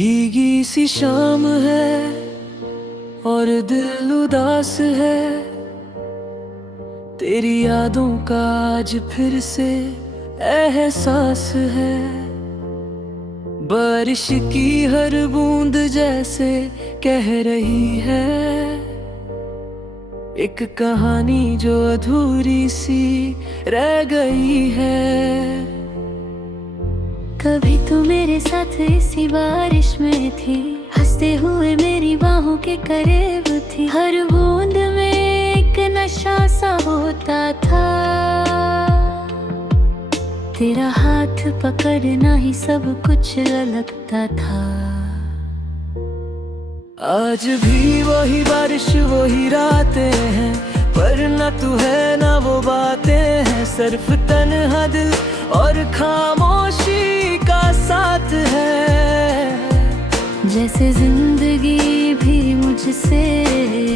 भीगी सी शाम है और दिल उदास है, तेरी यादों का आज फिर से एहसास है। बारिश की हर बूंद जैसे कह रही है एक कहानी जो अधूरी सी रह गई है। कभी तू मेरे साथ इसी बारिश में थी, हंसते हुए मेरी बाहों के करीब थी। हर बूंद में एक नशा सा होता था, तेरा हाथ पकड़ना ही सब कुछ लगता था। आज भी वही बारिश वही रातें हैं, पर ना तू है ना वो बातें हैं। सिर्फ तन्हा दिल और खामोशी का साथ है। जैसे जिंदगी भी मुझसे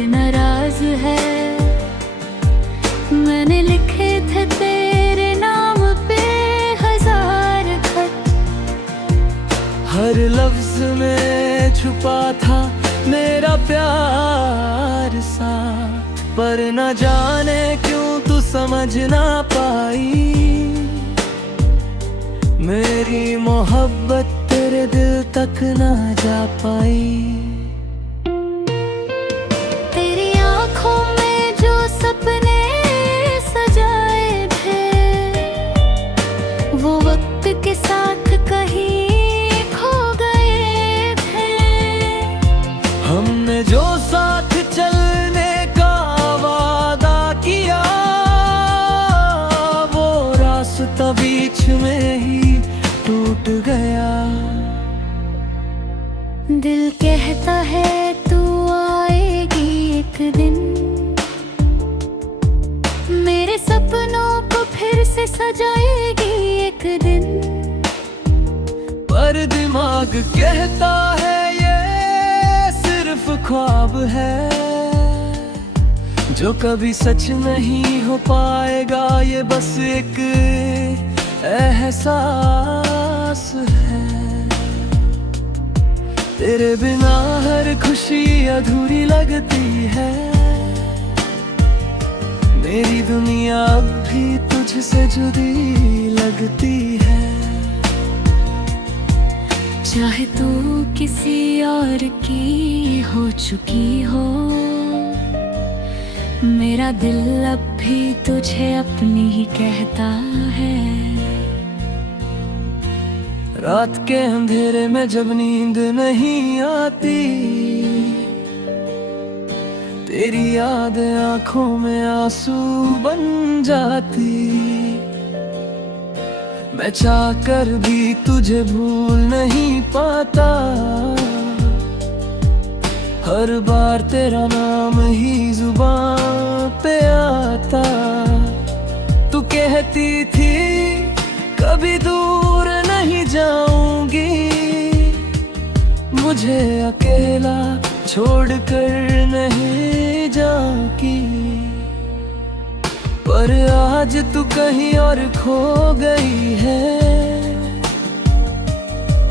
नाराज है। मैंने लिखे थे तेरे नाम पे 1000 खत, हर लफ्ज में छुपा था मेरा प्यार सा। पर न जाने क्यों तू समझ ना पाई, मेरी मोहब्बत तेरे दिल तक ना जा पाई। तेरी आंखों में जो सपने सजाए थे, वो वक्त के साथ कहीं खो गए थे। हमने जो साथ चलने का वादा किया, वो रास्ता बीच में ही टूट गया। दिल कहता है तू आएगी एक दिन, मेरे सपनों को फिर से सजाएगी एक दिन। पर दिमाग कहता है ये सिर्फ ख्वाब है, जो कभी सच नहीं हो पाएगा। ये बस एक एहसास है। तेरे बिना हर खुशी अधूरी लगती है। मेरी दुनिया अब भी तुझसे जुदी लगती है। चाहे तू किसी और की हो चुकी हो, मेरा दिल अब भी तुझे अपनी ही कहता है। रात के अंधेरे में जब नींद नहीं आती, तेरी याद आंखों में आंसू बन जाती। मैं चाहकर भी तुझे भूल नहीं पाता, हर बार तेरा नाम ही जुबान पे आता। तू कहती थी कभी दूर नहीं जाऊंगी, मुझे अकेला छोड़कर नहीं जाऊंगी। पर आज तू कहीं और खो गई है,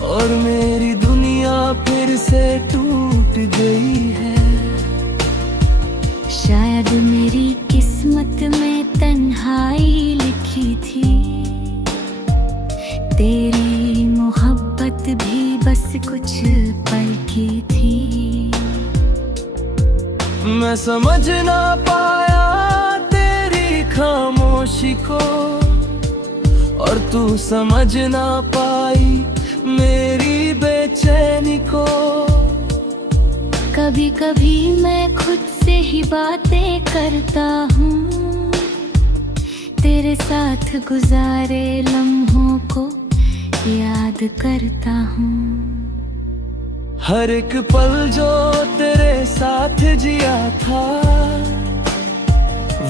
और मेरी दुनिया फिर से टूट गई है। शायद मेरी किस्मत में तन्हाई लिखी थी, तेरी मोहब्बत भी बस कुछ पल की थी। मैं समझ ना पाया तेरी खामोशी को, और तू समझ ना पाई मेरी बेचैनी को। कभी कभी मैं खुद से ही बातें करता हूँ, तेरे साथ गुजारे लम्हों को याद करता हूँ। हर एक पल जो तेरे साथ जिया था,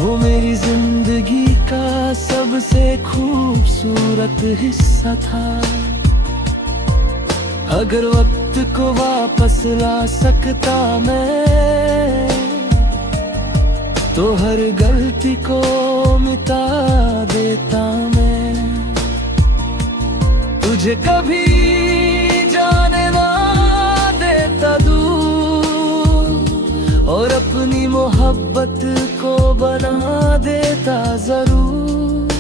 वो मेरी जिंदगी का सबसे खूबसूरत हिस्सा था। अगर वक्त को वापस ला सकता मैं, तो हर गलती को मिटा देता मैं। तुझे कभी जाने ना मोहब्बत को बना देता जरूर,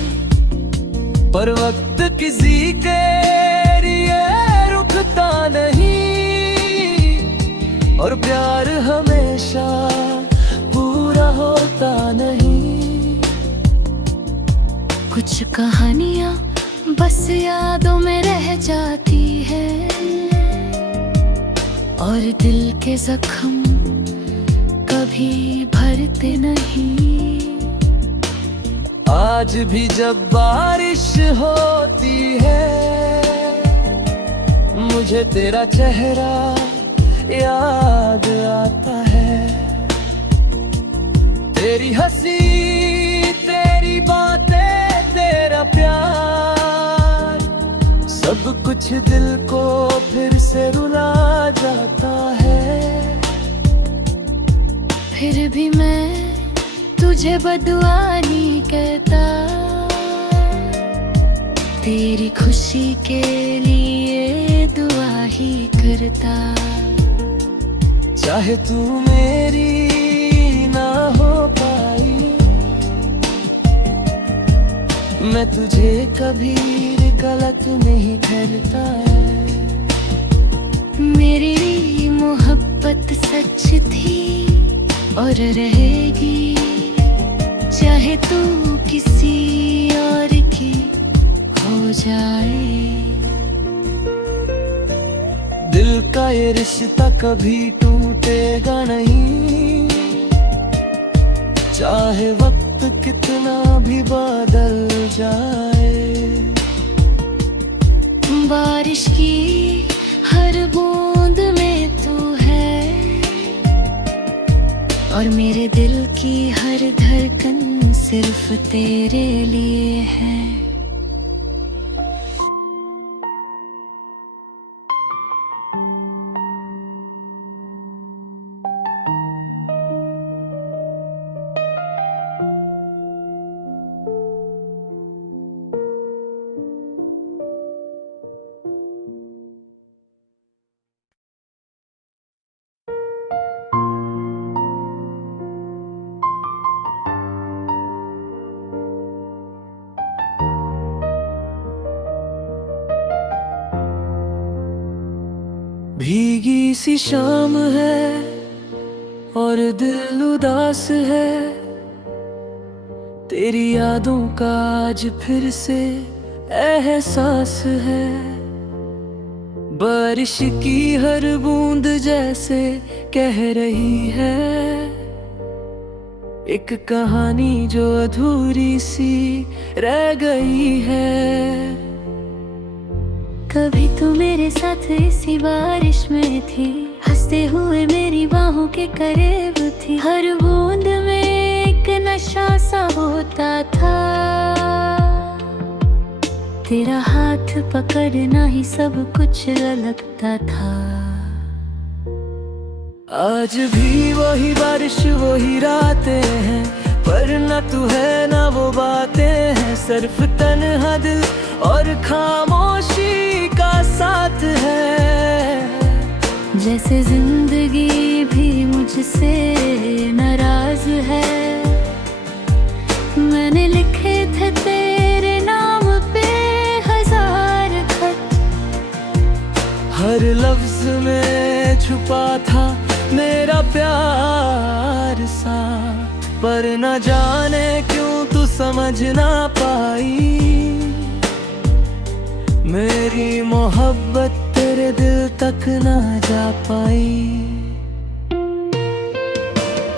पर वक्त किसी के लिए रुकता नहीं, और प्यार हमेशा पूरा होता नहीं। कुछ कहानियाँ बस यादों में रह जाती है, और दिल के जख्म कभी भरते नहीं। आज भी जब बारिश होती है, मुझे तेरा चेहरा याद आता है। तेरी हंसी, तेरी बातें, तेरा प्यार, सब कुछ दिल को फिर से रुला जाता है। फिर भी मैं तुझे बदुआ नहीं कहता, तेरी खुशी के लिए दुआ ही करता। चाहे तू मेरी ना हो पाई, मैं तुझे कभी गलत नहीं करता। मेरी मोहब्बत सच थी और रहेगी, चाहे तू किसी और की हो जाए। दिल का ये रिश्ता कभी टूटेगा नहीं, चाहे वक्त कितना भी बदल जाए। बारिश की हर बूंद में तू है, और मेरे दिल की हर धड़कन सिर्फ तेरे लिए है। भीगी सी शाम है और दिल उदास है, तेरी यादों का आज फिर से एहसास है। बारिश की हर बूंद जैसे कह रही है, एक कहानी जो अधूरी सी रह गई है। कभी तू मेरे साथ इसी बारिश में थी, हंसते हुए मेरी बाहों के करीब थी। हर बूंद में एक नशा सा होता था, तेरा हाथ पकड़ना ही सब कुछ लगता था। आज भी वही बारिश वही रातें हैं, पर न तू है न वो बातें हैं। सिर्फ तन्हा दिल और खामोशी का साथ है। जैसे जिंदगी भी मुझसे नाराज है, मैंने लिखे थे तेरे नाम पे 1000 खत। हर लफ्ज में छुपा था मेरा प्यार सा, पर न जाने क्यों तू समझ ना पाई। मेरी मोहब्बत तेरे दिल तक ना जा पाई।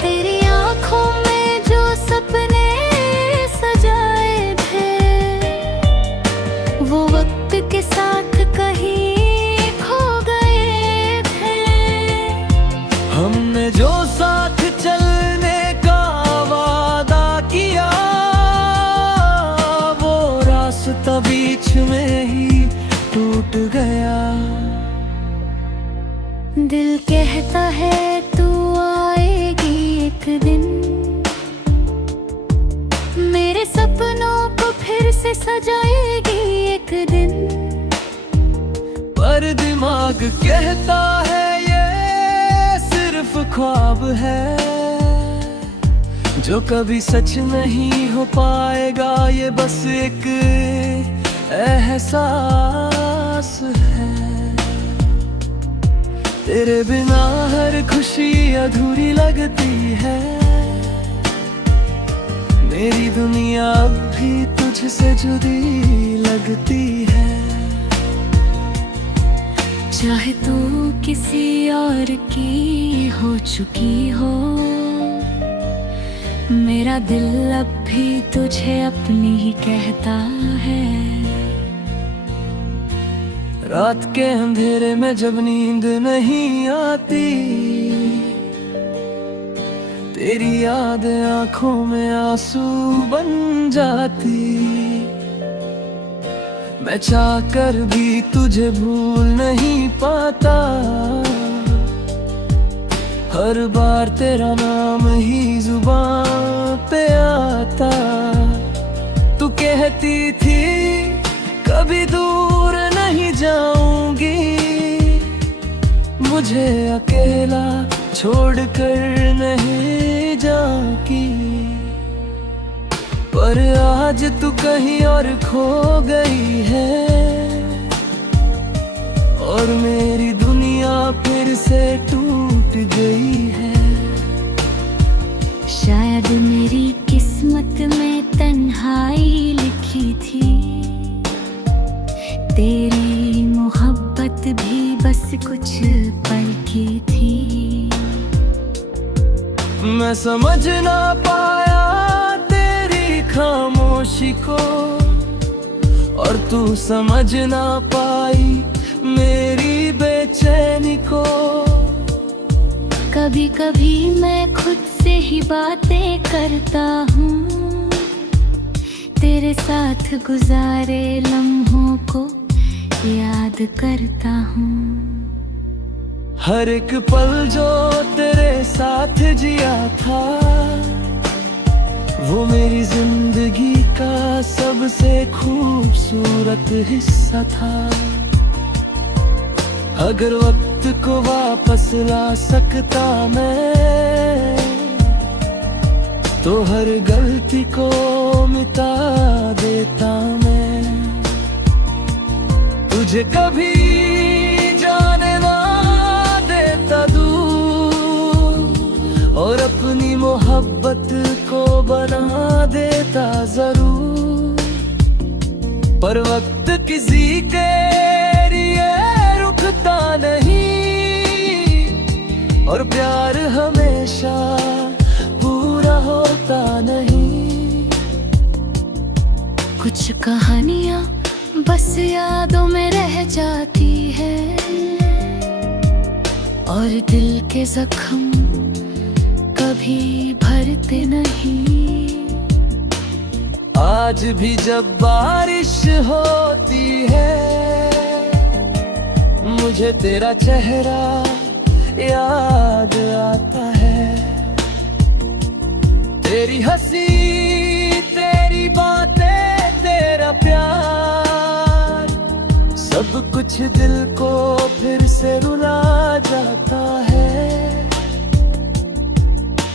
तेरी आँखों में जो सपने सजाए थे, वो वक्त के साथ कहीं खो गए थे। हमने जो साथ चलने का वादा किया, वो रास्ता बीच में ही टूट गया। दिल कहता है तू आएगी एक दिन, मेरे सपनों को फिर से सजाएगी एक दिन। पर दिमाग कहता है ये सिर्फ ख्वाब है, जो कभी सच नहीं हो पाएगा, ये बस एक एहसास है। तेरे बिना हर खुशी अधूरी लगती है। मेरी दुनिया अब भी तुझसे जुदी लगती है। चाहे तू किसी और की हो चुकी हो, मेरा दिल अब भी तुझे अपनी ही कहता है। रात के अंधेरे में जब नींद नहीं आती, तेरी याद आंखों में आंसू बन जाती। मैं चाहकर भी तुझे भूल नहीं पाता। हर बार तेरा नाम ही जुबान पे आता। तू कहती थी कभी दूर नहीं जाऊंगी, मुझे अकेला छोड़कर नहीं जाऊंगी। पर आज तू कहीं और खो गई है, और मेरी दुनिया फिर से टूट गई है। शायद मेरी किस्मत में तन्हाई लिखी थी, तेरी मोहब्बत भी बस कुछ पल की थी। मैं समझ ना पाया तेरी खामोशी को, और तू समझ ना पाई मेरी बेचैनी को। कभी कभी मैं खुद से ही बातें करता हूँ, तेरे साथ गुजारे लम्हों को याद करता हूँ। हर एक पल जो तेरे साथ जिया था, वो मेरी जिंदगी का सबसे खूबसूरत हिस्सा था। अगर वक्त को वापस ला सकता मैं, तो हर गलती को मिटा देता मैं। तुझे कभी जाने ना देता दूर, और अपनी मोहब्बत को बना देता जरूर। पर वक्त किसी के लिए रुकता नहीं, और प्यार हमेशा पूरा होता नहीं। कुछ कहानियाँ बस यादों में रह जाती है, और दिल के जख्म कभी भरते नहीं। आज भी जब बारिश होती है, मुझे तेरा चेहरा याद आता है। तेरी हंसी, तेरी बातें, तेरा प्यार, सब कुछ दिल को फिर से रुला जाता है।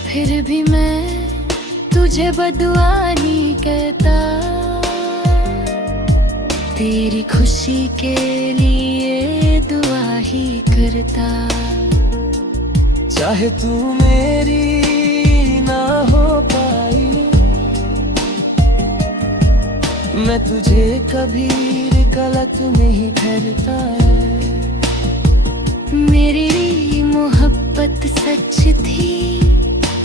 फिर भी मैं तुझे बदुआ नहीं कहता, तेरी खुशी के लिए दुआ ही करता। चाहे तू मेरी ना हो पाई, मैं तुझे कभी गलत नहीं करता। मेरी मोहब्बत सच थी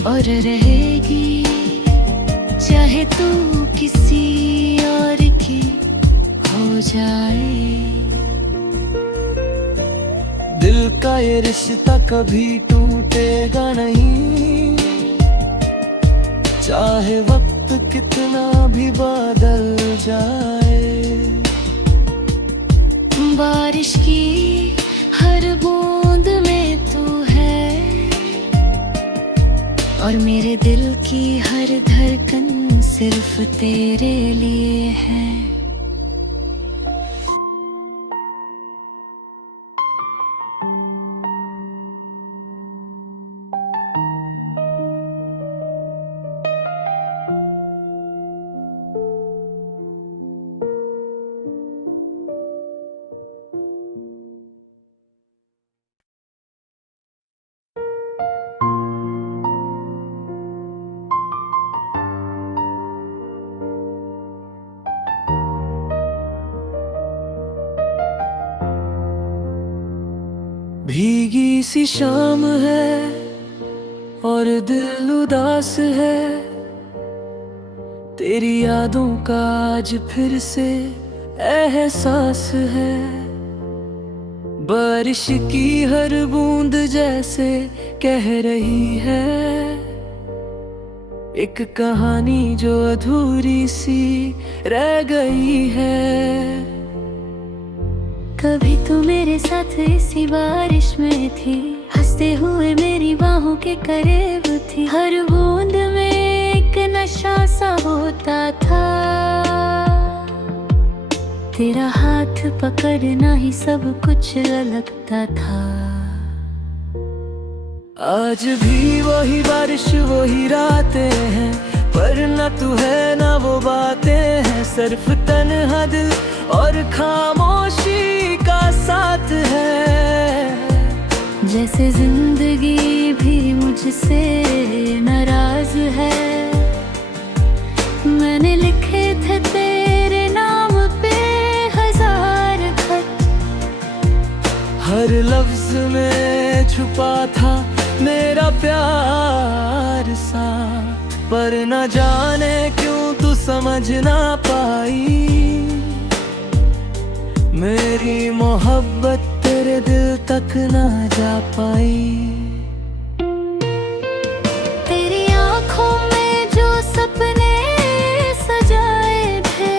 और रहेगी, चाहे तू किसी और की हो जाए। दिल का ये रिश्ता कभी टूटेगा नहीं, चाहे वक्त कितना भी बदल जाए। बारिश की हर बूंद में तू है, और मेरे दिल की हर धड़कन सिर्फ तेरे लिए है। अधूरी सी शाम है और दिल उदास है, तेरी यादों का आज फिर से एहसास है। बारिश की हर बूंद जैसे कह रही है एक कहानी जो अधूरी सी रह गई है। कभी तू मेरे साथ इसी बारिश में थी, हंसते हुए मेरी बाहों के करीब थी। हर बूंद में एक नशा सा होता था, तेरा हाथ पकड़ना ही सब कुछ लगता था। आज भी वही बारिश वही रातें हैं, पर न तू है ना वो बातें हैं। सिर्फ तन्हा दिल और खामोशी का साथ है। जैसे जिंदगी भी मुझसे नाराज है। मैंने लिखे थे तेरे नाम पे 1000 खत, हर लफ्ज में छुपा था मेरा प्यार सा। पर न जाने क्यों तू समझ ना पाई, मेरी मोहब्बत तेरे दिल तक ना जा पाई। तेरी आंखों में जो सपने सजाए थे,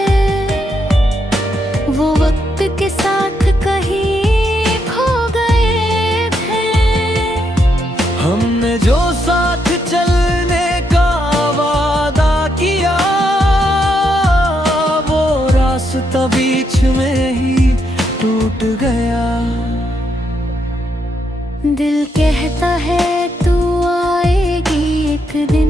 वो वक्त के साथ कहीं खो गए थे। हमने जो साथ चलने का वादा किया, वो रास्ता बीच में ही टूट गया। दिल कहता है तू आएगी एक दिन,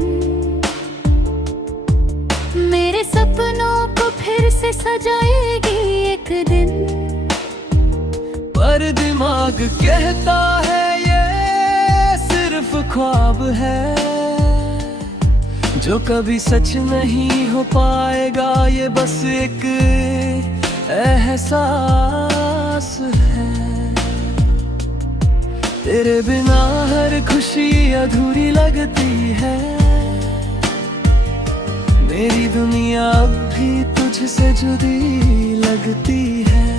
मेरे सपनों को फिर से सजाएगी एक दिन। पर दिमाग कहता है ये सिर्फ ख्वाब है, जो कभी सच नहीं हो पाएगा। ये बस एक एहसास है। तेरे बिना हर खुशी अधूरी लगती है। मेरी दुनिया अब भी तुझसे जुदी लगती है।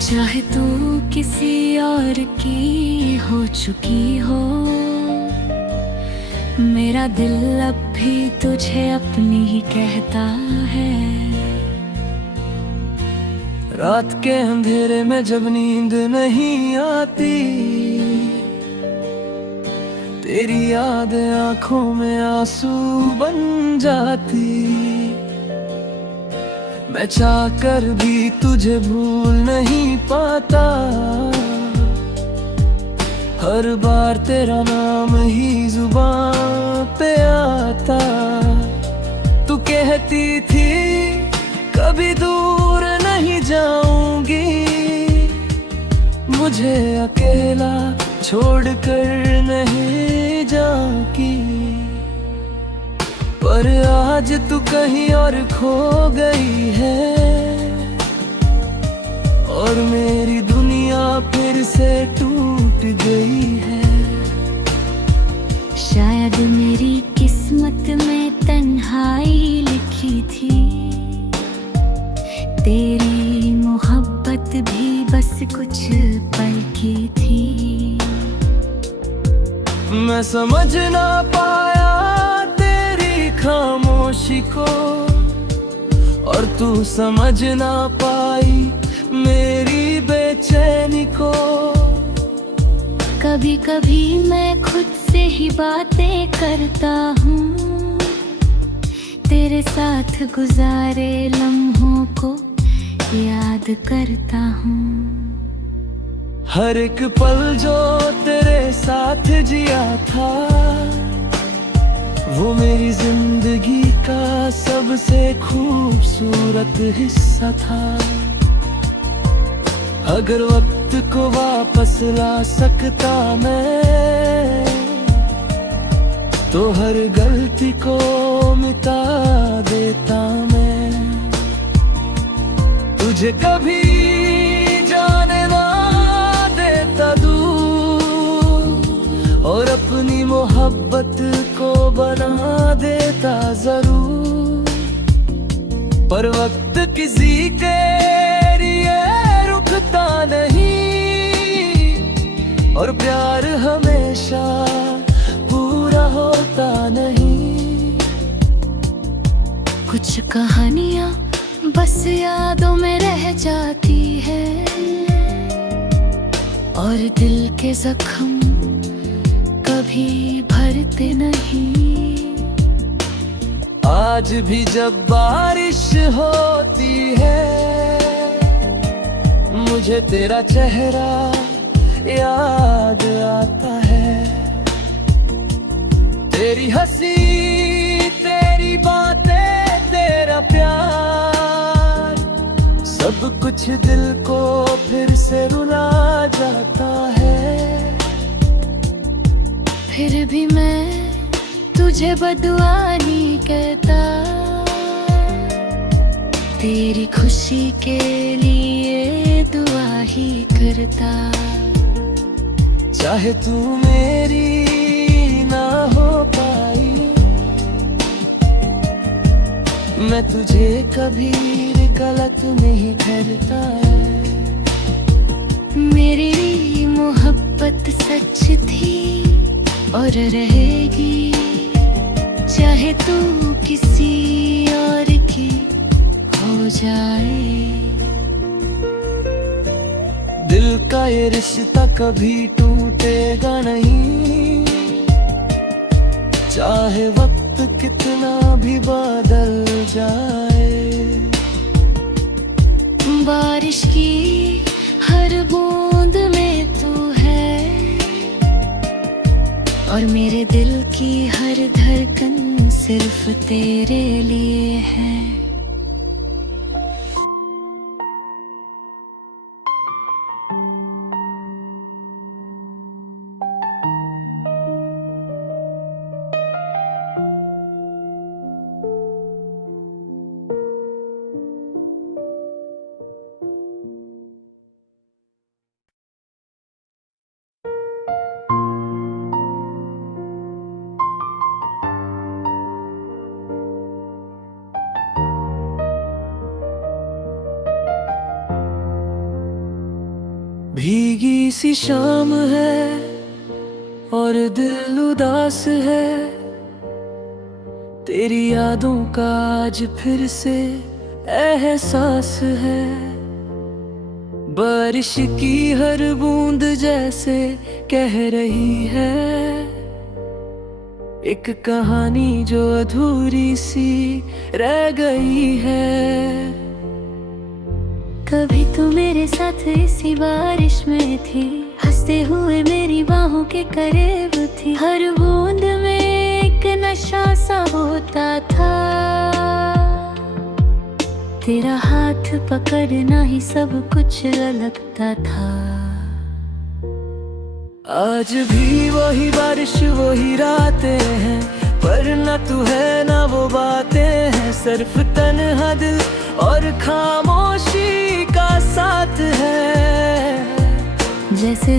चाहे तू किसी और की हो चुकी हो, मेरा दिल अब भी तुझे अपनी ही कहता है। रात के अंधेरे में जब नींद नहीं आती, तेरी याद आंखों में आंसू बन जाती। मैं चाहकर भी तुझे भूल नहीं पाता, हर बार तेरा नाम ही जुबान पे आता। तू कहती थी कभी दूर नहीं जाऊंगी, मुझे अकेला छोड़कर नहीं जाऊंगी। पर आज तू कहीं और खो गई है, और मेरी दुनिया फिर से टूट गई है। शायद मेरी किस्मत में तन्हाई लिखी थी, तेरी मोहब्बत भी बस कुछ पल की थी। मैं समझ ना पाया तेरी खामोशी को, और तू समझ ना पाई मेरी बेचैनी को। कभी कभी मैं खुद से ही बातें करता हूँ, तेरे साथ गुजारे लम्हों को याद करता हूँ। हर एक पल जो तेरे साथ जिया था, वो मेरी जिंदगी का सबसे खूबसूरत हिस्सा था। अगर वक्त को वापस ला सकता मैं, तो हर गलती को मिटा देता मैं। तुझे कभी जाने ना मोहब्बत को बना देता जरूर, पर वक्त किसी के लिए रुकता नहीं, और प्यार हमेशा पूरा होता नहीं। कुछ कहानियाँ बस यादों में रह जाती है, और दिल के जख्म कभी भरते नहीं। आज भी जब बारिश होती है, मुझे तेरा चेहरा याद आता है। तेरी हंसी, तेरी बातें, तेरा प्यार, सब कुछ दिल को फिर से रुला जाता है। फिर भी मैं तुझे बदुआ नहीं कहता, तेरी खुशी के लिए दुआ ही करता। चाहे तू मेरी ना हो पाई, मैं तुझे कभी गलत नहीं ठहरता। मेरी मोहब्बत सच थी और रहेगी, चाहे तू किसी और की हो जाए। दिल का ये रिश्ता कभी टूटेगा नहीं, चाहे वक्त कितना भी बदल जाए। बारिश की हर बूंद में तू है, और मेरे दिल की हर धड़कन सिर्फ तेरे लिए है। भीगी सी शाम है और दिल उदास है, तेरी यादों का आज फिर से एहसास है। बारिश की हर बूंद जैसे कह रही है, एक कहानी जो अधूरी सी रह गई है। कभी तू मेरे साथ इसी बारिश में थी, हंसते हुए मेरी बाहों के करीब थी। हर बूंद में एक नशा सा होता था, तेरा हाथ पकड़ना ही सब कुछ लगता था। आज भी वही बारिश वही रातें हैं, पर न तू है ना वो बातें हैं। सिर्फ तन्हा दिल और खामोशी का साथ है। जैसे